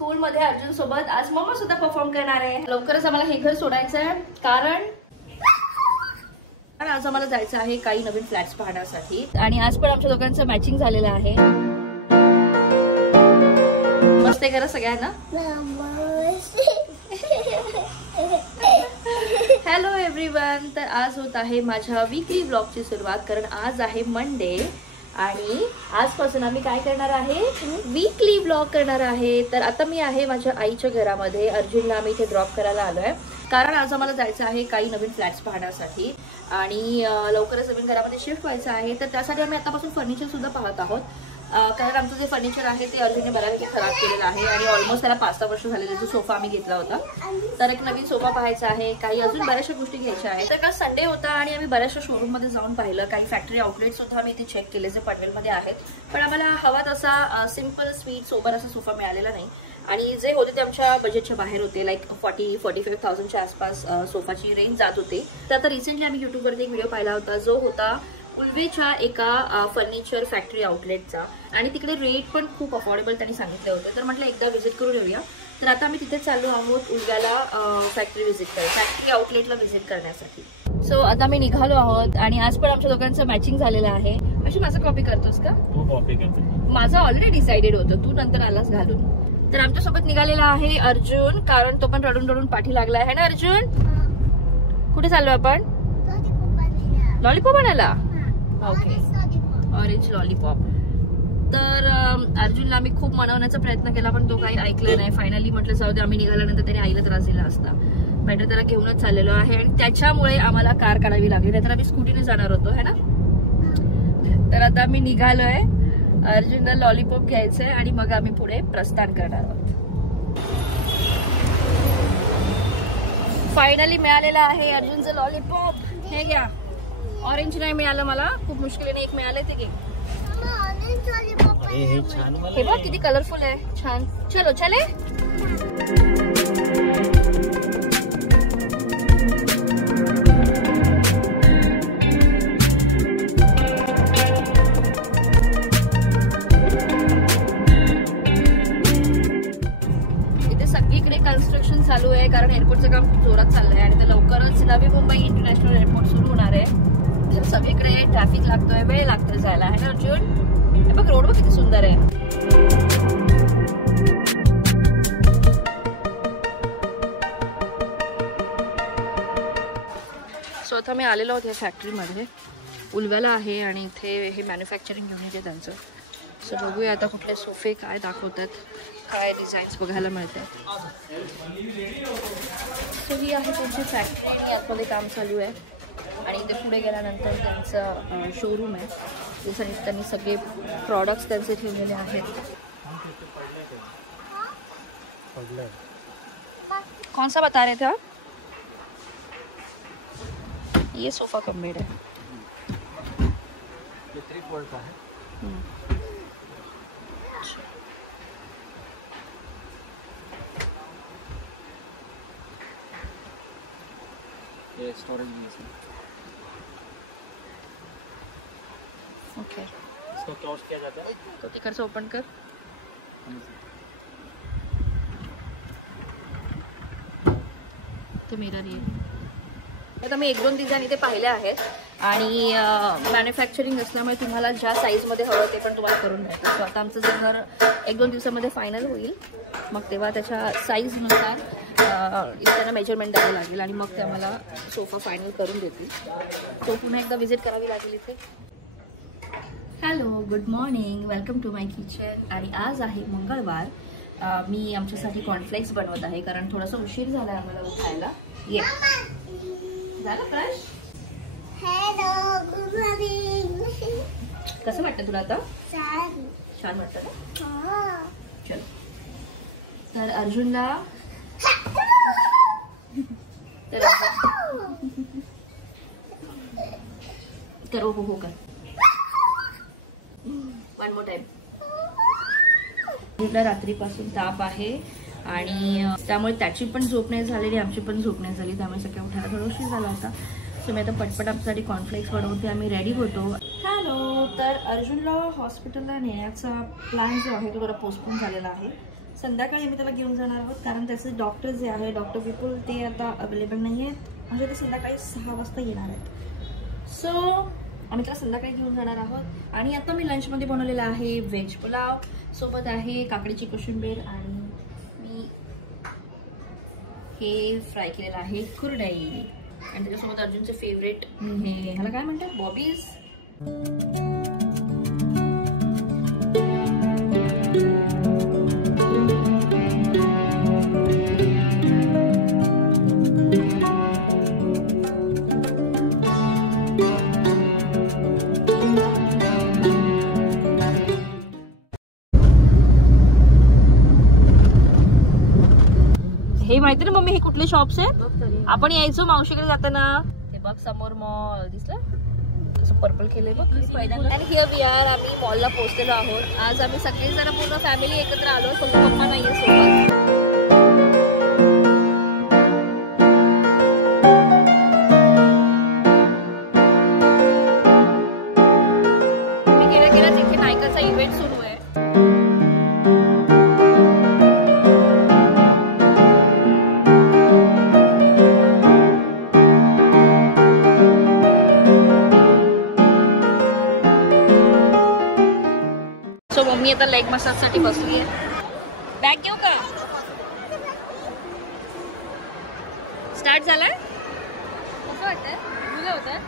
School मध्ये अर्जुन सोबत आज मम्मा सुद्धा परफॉर्म करणार आहे. लवकरच आम्हाला हे घर सोडायचं आहे कारण आज आम्हाला जायचं आहे काही नवीन फ्लॅट्स पाहण्यासाठी. आणि आज पण आमच्या दोघांचं मॅचिंग झालेलं आहे. मस्त आहे करा सगळ्यांना. Hello everyone. तर आज होत आहे माझ्या वीकली ब्लॉगची सुरुवात कारण आज आहे मंडे आणि आजपासून आम्ही काय करणार आहे, वीकली ब्लॉग करणार आहे. तर आता मी आहे माझ्या आईच्या घरामध्ये. अर्जुनला आम्ही इथे ड्रॉप करायला आलोय कारण आज आम्हाला जायचं आहे काही नवीन फ्लॅट्स पाहण्यासाठी आणि लवकरच नवीन घरामध्ये शिफ्ट व्हायचं आहे. तर त्यासाठी आम्ही आतापासून फर्निचर सुद्धा पाहत आहोत कारण आमचं जे फर्निचर आहे ते अर्जुनने बऱ्यापैकी खराब केलेलं आहे आणि ऑलमोस्ट त्याला 5-6 वर्ष झालेले. जो सोफा आम्ही घेतला होता तर एक नवीन सोफा पाहायचा आहे, काही अजून बऱ्याचशा गोष्टी घ्यायच्या आहेत. तर काल संडे होता आणि आम्ही बऱ्याचशा शोरूम मध्ये जाऊन पाहिलं. काही फॅक्टरी आउटलेट सुद्धा आम्ही इथे चेक केले जे पनवेलमध्ये आहेत, पण आम्हाला हवा तसा सिम्पल स्वीट सोबर असा सोफा मिळालेला नाही आणि जे होते ते आमच्या बजेटच्या बाहेर होते. लाईक 40-45,000च्या आसपास सोफाची रेंज जात होती. तर आता रिसेंटली आम्ही युट्यूबवरती एक व्हिडिओ पाहिला होता जो होता उल्वेच्या एका फर्निचर फॅक्टरी आउटलेटचा आणि तिकडे रेट पण खूप अफोर्डेबल त्यांनी सांगितले होते. तर म्हटलं एकदा व्हिजिट करून येऊया. तर आता आम्ही तिथे चाललो आहोत उल्व्याला फॅक्टरी आउटलेटला व्हिजिट करण्यासाठी. सो आता मी निघालो आहोत आणि आज पण आमच्या दोघांचं मॅचिंग झालेलं आहे. अशी माझं कॉपी करतोस का? माझं ऑलरेडी डिसाइडेड होतं, तू नंतर आलास घालून. तर आमच्यासोबत निघालेला आहे अर्जुन कारण तो पण रडून रडून पाठी लागला आहे ना अर्जुन. कुठे चाललो आपण? लॉलीपॉप आणायला. Okay, orange lollipop. तर अर्जुनला आम्ही खूप मनवण्याचा प्रयत्न केला पण तो काही ऐकला नाही. फायनली म्हटलं जाऊ दे, आम्ही निघाल्यानंतर त्याने आईला त्रास दिला असता. बेटर त्याला घेऊनच चाललेलो आहे आणि त्याच्यामुळे आम्हाला कार काढावी लागली, नाहीतर आम्ही स्कूटीने जाणार होतो है ना. तर आता आम्ही निघालोय. अर्जुनला लॉलीपॉप घ्यायचंय आणि मग आम्ही पुढे प्रस्थान करणार आहोत. फायनली मिळालेला आहे अर्जुनचं लॉलीपॉप. हे घ्या. ऑरेंज नाही मिळालं मला, खूप मुश्किलीने एक मिळाले ते घे. हे बघ किती कलरफुल आहे, छान. चलो चले. इथे सगळीकडे कन्स्ट्रक्शन चालू आहे कारण एअरपोर्टचं काम खूप जोरात चाललंय आणि लवकरच नवी मुंबई इंटरनॅशनल एअरपोर्ट सुरू होणार आहे. सगळीकडे ट्रॅफिक लागतोय, वेळ लागतोय जायला है ना अर्जुन. हे बघ रोड बघ किती सुंदर आहे. सो आता मी आलेलो आहोत या फॅक्टरीमध्ये. उल्व्याला आहे आणि इथे हे मॅन्युफॅक्चरिंग युनिट आहे त्यांचं. सो बघूया आता कुठले सोफे काय दाखवतात, काय डिझाईन्स बघायला मिळतात. सो ही आहे त्यांची फॅक्टरी, यामध्ये काम चालू आहे आणि इथे पुढे गेल्यानंतर त्यांचं शोरूम आहे. त्यासाठी त्यांनी सगळे प्रॉडक्ट्स त्यांचे ठेवलेले आहेत. कौन सा बता रहे थे आप? ये सोफा कब मेड है? ये 3 फ्लोर का है. ये स्टोरेज में है. ओके, इसको क्लोज किया जाता है तो तिकडे से ओपन कर. तो मिरर आहे. आता मी 1-2 डिझाईन इथे पाहिले आहेत आणि मॅन्युफॅक्चरिंग असल्यामुळे तुम्हाला ज्या साईजमध्ये हवं ते पण तुम्हाला करून द्यायचं. सो आता आमचं जर 1-2 दिवसामध्ये फायनल होईल मग तेव्हा त्याच्या साईजनुसार त्यांना मेजरमेंट द्यावं लागेल आणि मग ते आम्हाला सोफा फायनल करून देतील. तो पुन्हा एकदा व्हिजिट करावी लागेल इथे. Hello, good morning, welcome to my kitchen. आणि आज आहे मंगळवार. मी आमच्यासाठी कॉर्नफ्लेक्स बनवत आहे कारण थोडासा उशीर झाला आम्हाला उठायला. ये झालं फ्रेश. Hello, good morning. कसं वाटतं तुला आता? छान वाटतं ना. चल. तर अर्जुनला कर हो कर. One more time. अर्जुनला रात्रीपासून ताप आहे आणि त्यामुळे त्याची पण झोप नाही झालेली, आमची पण झोप नाही झाली, त्यामुळे सकाळी उठायला थोडा उशीर झाला होता. सो मी आता पटपट आमच्यासाठी कॉर्नफ्लेक्स बनवते. आम्ही रेडी होतो. हॅलो. तर अर्जुनला हॉस्पिटलला नेण्याचा प्लॅन जो आहे तो थोडा पोस्टपोन झालेला आहे. संध्याकाळी आम्ही त्याला घेऊन जाणार आहोत, कारण त्याचे डॉक्टर जे आहे डॉक्टर विपुल ते आता अवेलेबल नाही आहेत, म्हणजे ते संध्याकाळी 6 वाजता येणार आहेत. सो आम्ही त्याला संध्याकाळी घेऊन जाणार आहोत. आणि आता मी लंचमध्ये बनवलेला आहे व्हेज पुलाव, सोबत आहे काकडीची कोशिंबीर आणि मी हे फ्राय केलेलं आहे कुरडई, आणि त्याच्यासोबत अर्जुनचे फेवरेट हे ह्याला काय म्हणतात बॉबीज. हे माहिती ना मम्मी हे कुठले शॉप्स आहेत? आपण यायचो मावशीकडे जाताना. हे बघ समोर मॉल दिसलं, असं पर्पल केलंय बघ. आणि हिअर वी आर, आम्ही मॉलला पोहोचलेलो आहोत. आज आम्ही सगळेजण पूर्ण फॅमिली एकत्र आलो, फक्त पप्पा नाहीये सोबत. मी गेल्या गेल्या तिथे नायकाचा इव्हेंट सुरू आहे. मी आता लेग मसाज साठी बसली आहे. बॅग घेऊ का? स्टार्ट झालाय. कसं वाटतंय? मुलं होतात.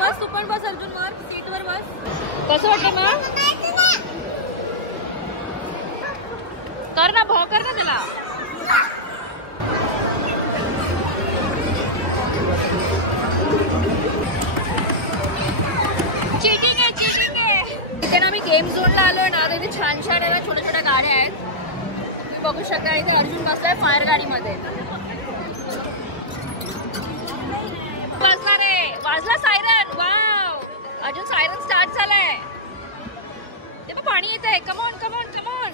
बस तू पण बस अर्जुन वर सीट वर बस. कसं वाटतं ना? कर ना भाव, कर ना त्याला. चीटिंग आहे, चीटिंग आहे. इथे ना मी गेम झोनला आलोय ना, तिथे छान छान आहे ना छोट्या छोट्या गाड्या आहेत. तुम्ही बघू शकता इथे अर्जुन बसलाय फायर गाडीमध्ये. वाजला रे, वाजला siren. Wow, Arjun siren start झालाय. ते पण पाणी येत आहे. Come on come on come on.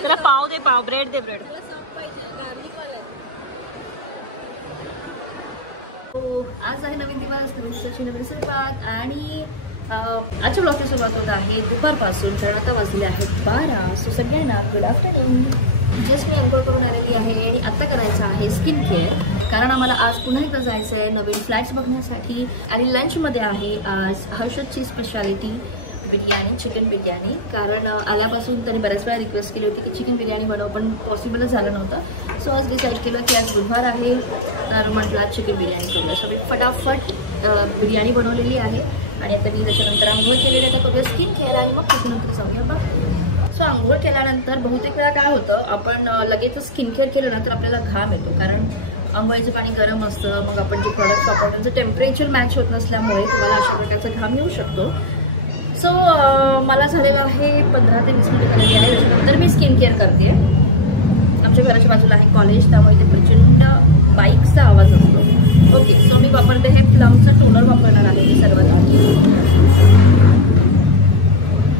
त्याला पाव दे, पाव. ब्रेड दे, ब्रेड. आज आहे नवीन दिवस, नवीन दिवसाची नवीन सुरुवात. आणि आजच्या ब्लॉगची सुरुवात होत आहे दुपारपासून, कारण आता वाजले आहेत 12. सो सगळ्यांना गुड आफ्टरनून. जस्ट मी अंघोळ करून आलेली आहे आणि आता करायचं आहे स्किन केअर, कारण आम्हाला आज पुन्हा एकदा जायचं आहे नवीन फ्लॅट्स बघण्यासाठी. आणि लंचमध्ये आहे आज हर्षदची स्पेशालिटी बिर्याणी, चिकन बिर्याणी. कारण आल्यापासून त्यांनी बऱ्याच वेळा रिक्वेस्ट केली होती की चिकन बिर्याणी बनव, पण पॉसिबलच झालं नव्हतं. सो आज डिसाईड केलं की आज बुधवार आहे, तर म्हटलं आज चिकन बिर्याणी करूया. सो मी फटाफट बिर्याणी बनवलेली आहे आणि आता मी त्याच्यानंतर आंघोळ केलेली आहे. तर करूया स्किन केअर आणि मग त्याच्यानंतर जाऊया बघ. सो आंघोळ केल्यानंतर बहुतेक वेळा काय होतं, आपण लगेच स्किन केअर केलं ना तर आपल्याला घाम येतो, कारण आंघोळीचं पाणी गरम असतं. मग आपण जे प्रॉडक्ट वापरतो त्यांचं टेम्परेचर मॅच होत नसल्यामुळे तुम्हाला अशा प्रकारचा घाम येऊ शकतो. सो मला झालेलं आहे 15 ते 20 मिनिटं झालेली आहे. त्याच्यानंतर मी स्किन केअर करते. आमच्या घराच्या बाजूला आहे कॉलेज, त्यामुळे ते प्रचंड बाईकचा आवाज असतो. ओके, सो मी वापरते हे प्लमचं टोनर वापरणार आहे मी सर्वात आधी.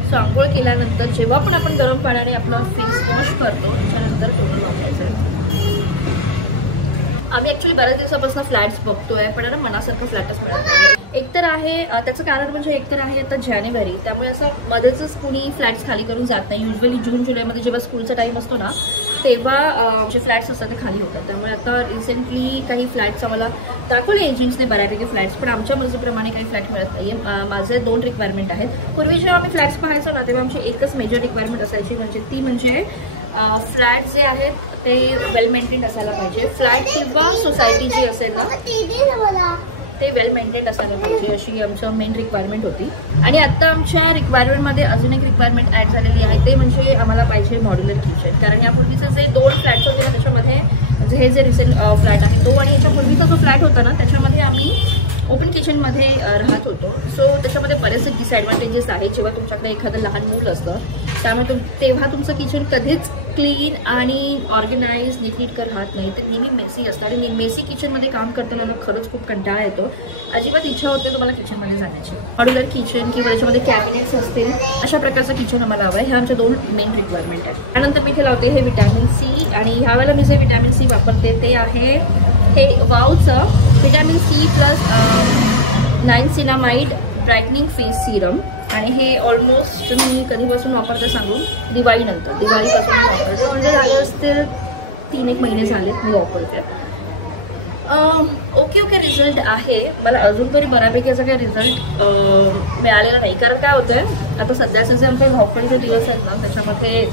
सो आंघोळ केल्यानंतर जेव्हा पण आपण गरम पाण्याने आपला फेस वॉश करतो त्याच्यानंतर टोनर वापरायचं आहे. आम्ही ॲक्च्युली बऱ्याच दिवसापासून फ्लॅट्स बघतोय, पण आता मनासारखं फ्लॅटच मिळत नाही. एकतर आहे त्याचं कारण म्हणजे एकतर आहे आता जानेवारी, त्यामुळे असं मध्येच कुणी फ्लॅट्स खाली करून जात नाही. युजली जून जुलैमध्ये जेव्हा स्कूलचा टाईम असतो ना तेव्हा जे फ्लॅट्स असतात ते खाली होतात. त्यामुळे आता रिसेंटली काही फ्लॅट्स आम्हाला दाखवले एजंट्सने बऱ्यापैकी फ्लॅट्स, पण आमच्या मर्जीप्रमाणे काही फ्लॅट मिळत नाही आहे. माझे 2 रिक्वायरमेंट आहेत. पूर्वी जेव्हा आम्ही फ्लॅट्स पाहायचो ना तेव्हा आमची एकच मेजर रिक्वायरमेंट असायची, म्हणजे फ्लॅट जे आहेत ते वेल मेंटेन्ड असायला पाहिजे. फ्लॅट किंवा सोसायटी जी असेल ना ते वेल मेंटेन्ड असायला पाहिजे, अशी आमचं मेन रिक्वायरमेंट होती. आणि आता आमच्या रिक्वायरमेंटमध्ये अजून एक रिक्वायरमेंट ॲड झालेली आहे, ते म्हणजे आम्हाला पाहिजे मॉड्युलर किचन. कारण यापूर्वीचं जे 2 फ्लॅट्स होते ना त्याच्यामध्ये, म्हणजे हे जे रिसेंट फ्लॅट आहे तो आणि याच्यापूर्वीचा जो फ्लॅट होता ना त्याच्यामध्ये आम्ही ओपन किचनमध्ये राहत होतो. सो त्याच्यामध्ये बरेचसे डिसएडव्हान्टेजेस आहेत. जेव्हा तुमच्याकडे एखादं लहान मूल असतं त्यामुळे तेव्हा तुमचं किचन कधीच क्लीन आणि ऑर्गनाइज नीटनेटकं राहत नाही तर नेहमी मेसी असतं आणि मेसी किचनमध्ये काम करताना खरंच खूप कंटाळा येतो. अजिबात इच्छा होते तुम्हाला किचनमध्ये जाण्याची. मॉड्युलर किचन किंवा त्याच्यामध्ये कॅबिनेट्स असतील अशा प्रकारचं किचन आम्हाला हवं आहे. ह्या आमच्या 2 मेन रिक्वायरमेंट आहेत. त्यानंतर मी इथे लावते हे विटॅमिन सी आणि ह्यावेळेला मी जे विटॅमिन सी वापरते ते आहे हे वावचं vitamin C plus niacinamide brightening face serum आणि हे ऑलमोस्ट मी कधीपासून वापरते सांगू दिवाळीनंतर. दिवाळीपासून वापरते म्हणजे झाले असतील 3-1 महिने झालेत मी वापरते. ओके रिझल्ट आहे. मला अजून तरी बऱ्यापैकी याचा काही रिझल्ट मिळालेला नाही. कारण काय होतं आता सध्याचे जे आमचे धावपळीचे दिवस आहेत ना त्याच्यामध्ये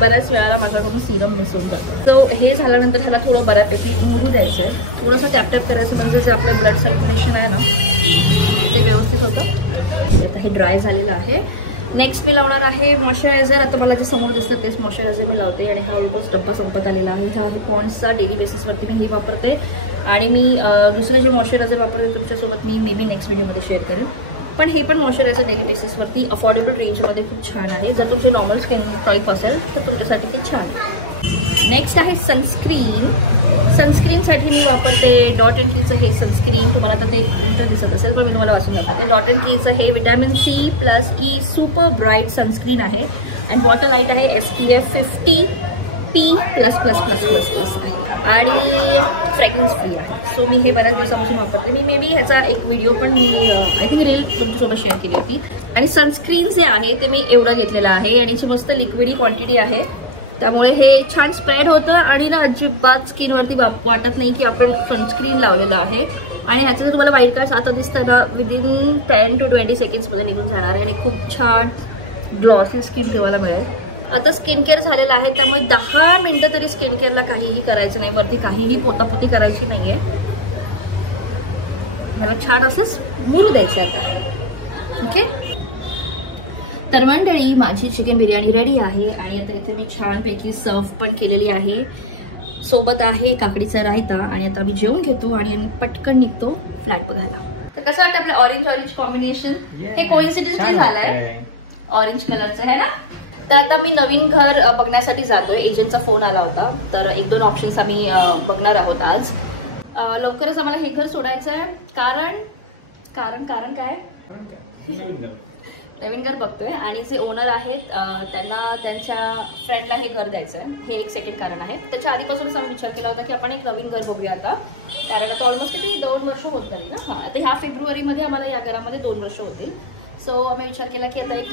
बऱ्याच वेळाला माझ्याकडून सिरम मिसळून जातं. सो हे झाल्यानंतर ह्याला थोडं बऱ्यापैकी मुरू द्यायचं आहे. थोडंसं टॅपटॅप करायचं म्हणजे जे आपलं ब्लड सर्क्युलेशन आहे ना ते व्यवस्थित होतं. आता हे ड्राय झालेलं आहे. नेक्स्ट मी लावणार आहे मॉइश्चरायझर. आता मला जे समोर दिसतं तेच मॉइश्चरायझर मी लावते आणि हा ऑलमोस्ट डब्बा संपत आलेला आहे. हा आहे पॉन्ड्सचा. डेली बेसिसवरती मी हे वापरते आणि मी दुसरे जे मॉइश्चरायझर वापरते तुमच्यासोबत मी मे बी नेक्स्ट व्हिडिओमध्ये शेअर करेन. पण हे पण मॉइश्चरायझर डेली बेसिसवरती अफोर्डेबल रेंजमध्ये खूप छान आहे. जर तुमचे नॉर्मल स्किन टाईप असेल तर तुमच्यासाठी ते छान आहे. नेक्स्ट आहे सनस्क्रीन. सनस्क्रीनसाठी मी वापरते डॉट अँड कीचं हे सनस्क्रीन. तुम्हाला आता ते कुठं दिसत असेल पण मी तुम्हाला वाचून दाखवते. डॉट अँड कीचं हे vitamin C plus E super bright sunscreen आहे आणि वॉटर लाईट आहे SPF 50 PA++++ आणि फ्रॅग्रन्स फ्री आहे. सो मी हे बऱ्याच दिवसापासून वापरते. मी मे बी ह्याचा एक व्हिडिओ पण मी आय थिंक रील तुमच्यासोबत शेअर केली होती. आणि सनस्क्रीन जे आहे ते मी एवढं घेतलेलं आहे आणि याची मस्त लिक्विडी क्वांटिटी आहे त्यामुळे हे छान स्प्रेड होतं आणि ना अजिबात स्किनवरती वाटत नाही की आपण सनस्क्रीन लावलेलं आहे. आणि ह्याचं जर तुम्हाला वाईट कार्ड्स आता दिसतं ना विदिन 10 to 20 सेकंड्समध्ये निघून जाणार आहे आणि खूप छान ग्लॉसी स्किन ठेवायला मिळेल. आता स्किन केअर झालेलं आहे त्यामुळे 10 मिनटं तरी स्किन केअरला काहीही करायचं नाही. वरती काहीही पोतापोती करायची नाही आहे. मला छान असंच मुरू द्यायचं आता. ओके तर मंडळी माझी चिकन बिर्याणी रेडी आहे आणि आता इथे मी छानपैकी सर्व पण केलेली आहे. सोबत आहे काकडीचा रायता आणि आता मी जेवून घेतो आणि पटकन निघतो फ्लॅट बघायला. तर कसं वाटतं आपलं ऑरेंज कॉम्बिनेशन. हे कोइन्सिडेंटली झालंय ऑरेंज कलरचं आहे ना. तर आता मी नवीन घर बघण्यासाठी जातोय. एजंटचा फोन आला होता तर 1-2 ऑप्शन्स आम्ही बघणार आहोत आज. लवकरच आम्हाला हे घर सोडायचं आहे कारण काय नवीन घर बघतोय आणि जे ओनर आहेत त्यांना त्यांच्या फ्रेंडला हे घर द्यायचं आहे. हे एक सेकंड कारण आहे. त्याच्या आधीपासूनच आम्ही विचार केला होता की आपण एक नवीन घर बघूया आता. कारण आता ऑलमोस्ट किती 2 वर्ष होत झाली ना. हां आता ह्या फेब्रुवारीमध्ये आम्हाला या घरामध्ये 2 वर्ष होतील. सो आम्ही विचार केला की आता एक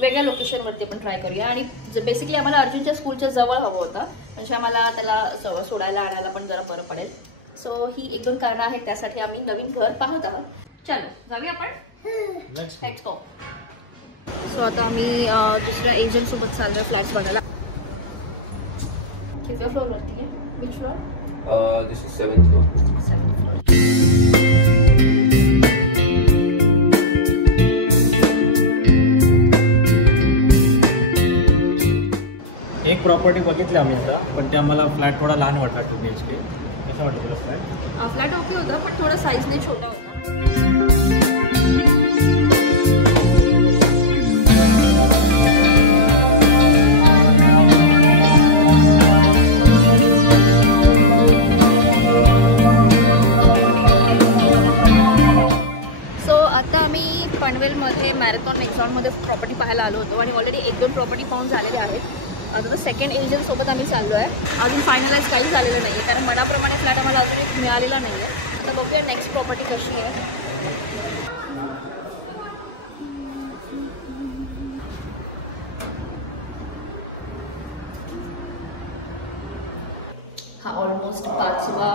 वेगळ्या लोकेशनवरती आपण ट्राय करूया. आणि बेसिकली आम्हाला अर्जुनच्या स्कूलच्या जवळ हवं होतं म्हणजे आम्हाला त्याला सोडायला आणायला पण जरा बरं पडेल. सो ही 1-2 कारणं आहेत त्यासाठी आम्ही नवीन घर पाहत आहोत. चलो जाऊया आपण. Let's go. सो आता आम्ही दुसऱ्या एजंटसोबत चाललोय फ्लॅट्स बघायला. किती फ्लोअरवरती आहे? Which floor? This is 7th floor. 7th floor. एक प्रॉपर्टी बघितली आम्ही आता पण ते आम्हाला फ्लॅट थोडा लहान वाटला 2 BHK. कसं वाटतं तुला फ्लॅट? फ्लॅट ओके होता पण थोडा साईजने छोटा होता. पनवेलमध्ये मॅरेथॉन नेक्झॉनमध्ये प्रॉपर्टी पाहायला आलो होतो आणि ऑलरेडी 1-2 प्रॉपर्टी पाहून झालेले आहेत. आता सेकंड एजंटसोबत आम्ही चाललो आहे. अजून फायनलाइज काही झालेलं नाही आहे कारण मनाप्रमाणे फ्लॅट आम्हाला अजून मिळालेला नाही आहे. आता बघूया नेक्स्ट प्रॉपर्टी कशी आहे. हा ऑलमोस्ट 5वा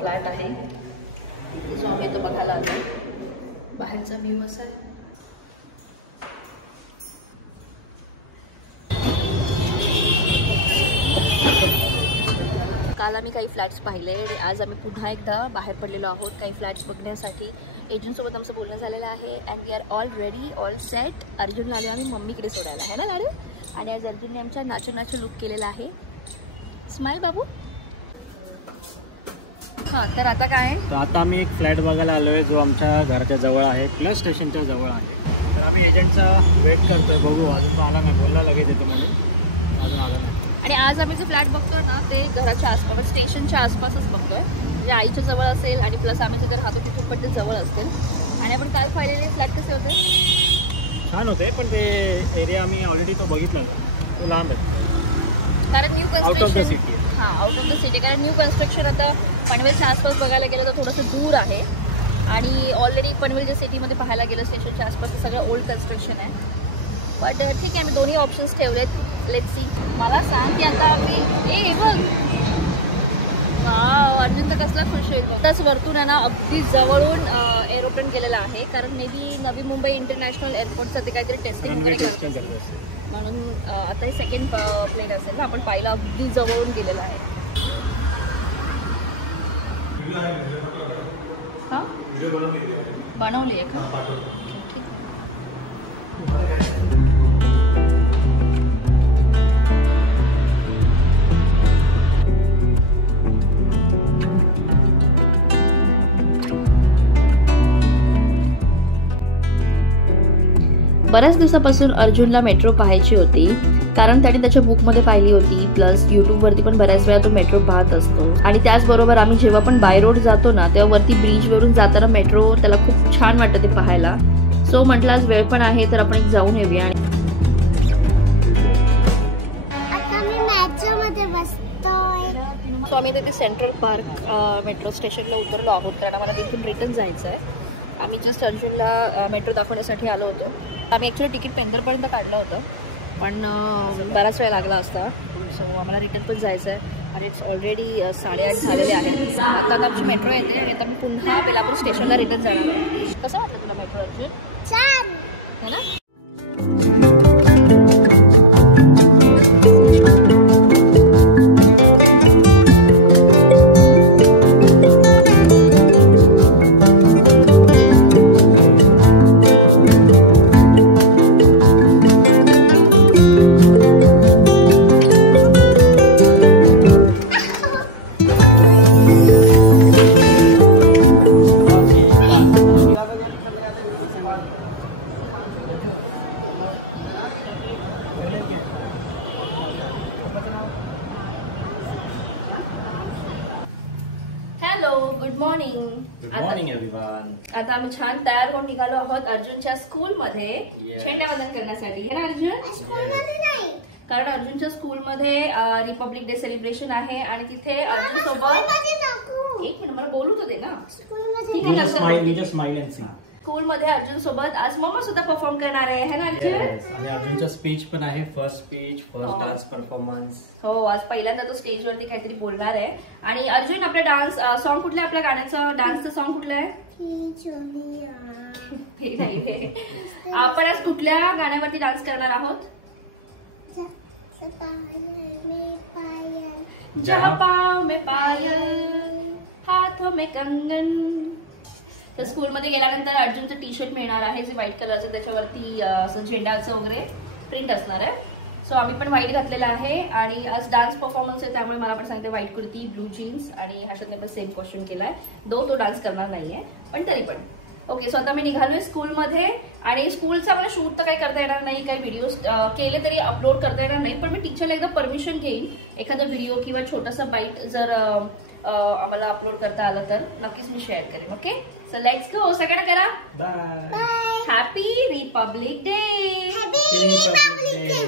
फ्लॅट आहे जो आम्ही तो बघायला आलो. बाहेरचा व्ह्यू असा आहे. काल आम्ही काही फ्लॅट्स पाहिले आणि आज आम्ही पुन्हा एकदा बाहेर पडलेलो आहोत काही फ्लॅट्स बघण्यासाठी. एजंटसोबत आमचं बोलणं झालेलं आहे and we are all ready all set. अर्जुनला आलो आम्ही मम्मीकडे सोडायला आहे ना लाडू. आणि आज अर्जुनने आमच्या नाचू लुक केलेला आहे. स्माईल बाबू. हां तर आता काय आहे तर आता आम्ही एक फ्लॅट बघायला आलो आहे जो आमच्या घराच्या जवळ आहे प्लस स्टेशनच्या जवळ आहे. तर आम्ही एजंटचा वेट करतोय. बघू अजून तो आला नाही. बोलला लगेच येतो म्हणून अजून आला नाही. आणि आज आम्ही जे फ्लॅट बघतोय ना ते घराच्या आसपास स्टेशनच्या आसपासच बघतोय, म्हणजे आईच्या जवळ असेल आणि प्लस आम्ही जिथे राहतो तिथून पण ते जवळ असतील. आणि आपण काय पाहिलेले फ्लॅट कसे होते? छान होते, पण ते एरिया आम्ही ऑलरेडी तो बघितला ना, तो लांब आहे कारण new out of the construction. City. हां, आउट ऑफ द सिटी, कारण न्यू कन्स्ट्रक्शन आता पनवेलच्या आसपास बघायला गेलं तर थोडंसं दूर आहे. आणि ऑलरेडी पनवेलच्या सिटीमध्ये पाहायला गेलं स्टेशनच्या आसपास सगळं ओल्ड कन्स्ट्रक्शन आहे. बट ठीक आहे, मी दोन्ही ऑप्शन्स ठेवलेत. Let's see. मला सांग की आता आम्ही बघ अर्जुन तर कसला खुश होईल. त्याच वरतून आहे ना अगदी जवळून एरोप्लेन गेलेला आहे, कारण may be Navi Mumbai international एअरपोर्टचं ते काहीतरी टेस्टिंग वगैरे करतात, म्हणून आता हे सेकंड प्लेन असेल ना. आपण पाहिलं अगदी जवळून गेलेला आहे. हां, बनवली आहे का? बऱ्याच दिवसापासून अर्जुनला मेट्रो पाहायची होती, कारण त्याने त्याच्या बुकमध्ये पाहिली होती, प्लस यूट्यूबवरती पण बऱ्याच वेळा तो मेट्रो पाहत असतो. आणि त्याचबरोबर आम्ही जेव्हा पण बाय रोड जातो ना तेव्हा वरती ब्रिजवरून जाताना मेट्रो त्याला खूप छान वाटतं ते पाहायला. सो म्हटलं आज वेळ पण आहे तर आपण एक जाऊन येऊया. आणि आता मी मेट्रोमध्ये बसतोय. सो आम्ही तिथे सेंट्रल पार्क मेट्रो स्टेशनला उतरलो आहोत, कारण आम्हाला तिथून रिटर्न जायचं आहे. आम्ही जस्ट अर्जुनला मेट्रो दाखवण्यासाठी आलो होतो. आम्ही ॲक्च्युली तिकीट पेंदरपर्यंत काढलं होतं, पण बराच वेळ लागला असता. सो आम्हाला रिटर्न पण जायचं आहे आणि इट्स ऑलरेडी 8:30 झालेले आहेत. आता आमची मेट्रो येते आणि आता मी पुन्हा बेलापूर स्टेशनला रिटर्न जाणार आहे. कसं वाटलं तुला मेट्रो अर्जुन? छान है ना? Good morning. Good morning everyone. आता आम्ही छान तयार होऊन निघालो आहोत अर्जुनच्या स्कूलमध्ये झेंडावंदन करण्यासाठी. है ना अर्जुन? स्कूलमध्ये नाही, कारण अर्जुनच्या स्कूलमध्ये रिपब्लिक डे सेलिब्रेशन आहे आणि तिथे अर्जुन सोबत स्कूलमध्ये नको. एक मिनिट मला बोलू होते ना. स्कूलमध्ये ठीक आहे, स्माइल अँड सिंग. स्कूलमध्ये अर्जुन सोबत आज मम्मा सुद्धा परफॉर्म करणार आहे. है ना अर्जुन? आणि अर्जुनचा स्पीच पण आहे, first speech, first dance performance. हो, आज पहिल्यांदा तो स्टेजवरती काहीतरी बोलणार आहे. आणि अर्जुन आपल्या डान्स सॉन्ग कुठलं आहे? आपल्या गाण्याचं डान्सचं सॉन्ग कुठलं आहे? हे नाही हे. आपण आज कुठल्या गाण्यावरती डान्स करणार आहोत? जहाँ पाँव में पायल हाथों में कंगन. तर स्कूलमध्ये गेल्यानंतर अर्जुनचं टी शर्ट मिळणार आहे जे व्हाईट कलरचं, त्याच्यावरती असं झेंडाचं वगैरे प्रिंट असणार आहे. सो आम्ही पण व्हाईट घातलेला आहे आणि आज डान्स परफॉर्मन्स आहे त्यामुळे मला पण सांगते व्हाईट कुर्ती, ब्लू जीन्स आणि हर्षदने पण सेम कॉस्ट्युम केलाय. तो डान्स करणार नाहीये पण तरी पण ओके. सो आता मी निघालोय स्कूलमध्ये आणि स्कूलचा मला शूट तर काही करता येणार नाही, काही व्हिडिओज केले तरी अपलोड करता येणार नाही, पण मी टीचरला एकदा परमिशन घेईन. एखादा व्हिडिओ किंवा छोटासा बाईट जर आम्हाला अपलोड करता आलं तर नक्कीच मी शेअर करेन. Okay, so let's go. सगळ्यांना करा bye. Happy Republic Day. Happy Republic day.